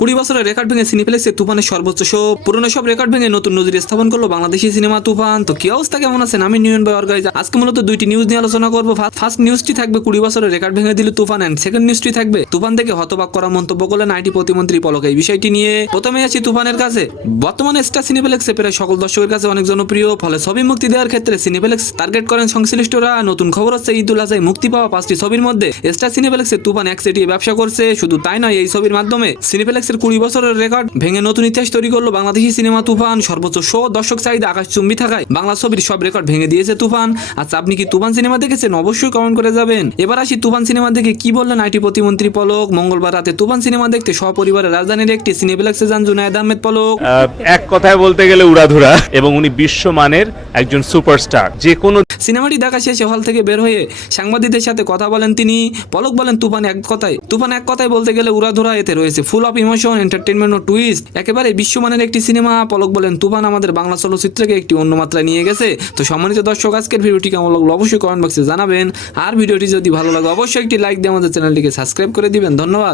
20 বছরের রেকর্ড ভেঙে সিনেপ্লেক্সে তুফানের সর্বোচ্চ শো, পুরনো সব রেকর্ড ভেঙে নতুন নজির স্থাপন করলো বাংলাদেশি সিনেমা তুফান। তো কি অবস্থা, কেমন আছেন? আমি নিউন ভাই অর্গাইজ। আজকে মূলত দুইটি নিউজ নিয়ে আলোচনা করবো। ফার্স্ট নিউজটি থাকবে 20 বছরের রেকর্ড ভেঙে দিল তুফান, এন্ড সেকেন্ড নিউজটি থাকবে তুফান থেকে হতবাক করা মন্তব্য করলেন আইটি প্রতিমন্ত্রী পলক। এই বিষয়টি নিয়ে প্রথমে আছি তুফানের কাছে। বর্তমানে স্টার সিনেপ্লেক্সে প্রায় সকল দর্শকের কাছে অনেক জনপ্রিয়, ফলে ছবি মুক্তি দেওয়ার ক্ষেত্রে সিনেপ্লেক্স টার্গেট করেন সংশ্লিষ্টরা। নতুন খবর হচ্ছে ঈদুল আজহায় মুক্তি পাওয়া 5টি ছবির মধ্যে স্টার সিনেপ্লেক্সে তুফান একচেটিয়া ব্যবসা করছে। শুধু তাই নয়, এই ছবির মাধ্যমে সিনেপ্লেক্সের 20 বছরের রেকর্ড ভেঙে নতুন ইতিহাস তৈরি করলো বাংলাদেশি সিনেমা তুফান। সর্বোচ্চ শো, দর্শক চাহিদা আকাশচুম্বী থাকায় বাংলা ছবির সব রেকর্ড ভেঙে দিয়েছে তুফান। আচ্ছা, আপনি কি তুফান সিনেমা দেখেছেন? অবশ্যই কমেন্ট করে যাবেন। এবার আসি তুফান সিনেমা দেখে কি বললেন আইটি প্রতিমন্ত্রী পলক। মঙ্গলবার রাতে তুফান সিনেমা দেখতে সপরিবারে রাজধানীর একটি সিনেপ্লেক্সে যান জুনায়েদ আহমেদ পলক। এক কথায় বলতে গেলে উড়াধুরা, এবং উনি বিশ্বমানের একজন সুপারস্টার। যে কোনো সিনেমাটি দেখা শেষে হল থেকে বের হয়ে সাংবাদিকদের সাথে কথা বলেন তিনি। পলক বলেন, তুফান এক কথায় বলতে গেলে উড়াধুরা। এতে রয়েছে ফুল অফ ইমোশন, এন্টারটেইনমেন্ট ও টুইস্ট। একেবারে বিশ্বমানের একটি সিনেমা। পলক বলেন, তুফান আমাদের বাংলা চলচ্চিত্রকে একটি অন্য মাত্রায় নিয়ে গেছে। তো সম্মানিত দর্শক, আজকের ভিডিওটি কেমন লাগলো অবশ্যই কমেন্ট বক্সে জানাবেন। আর ভিডিওটি যদি ভালো লাগে অবশ্যই একটি লাইক দিয়ে আমাদের চ্যানেলটিকে সাবস্ক্রাইব করে দিবেন। ধন্যবাদ।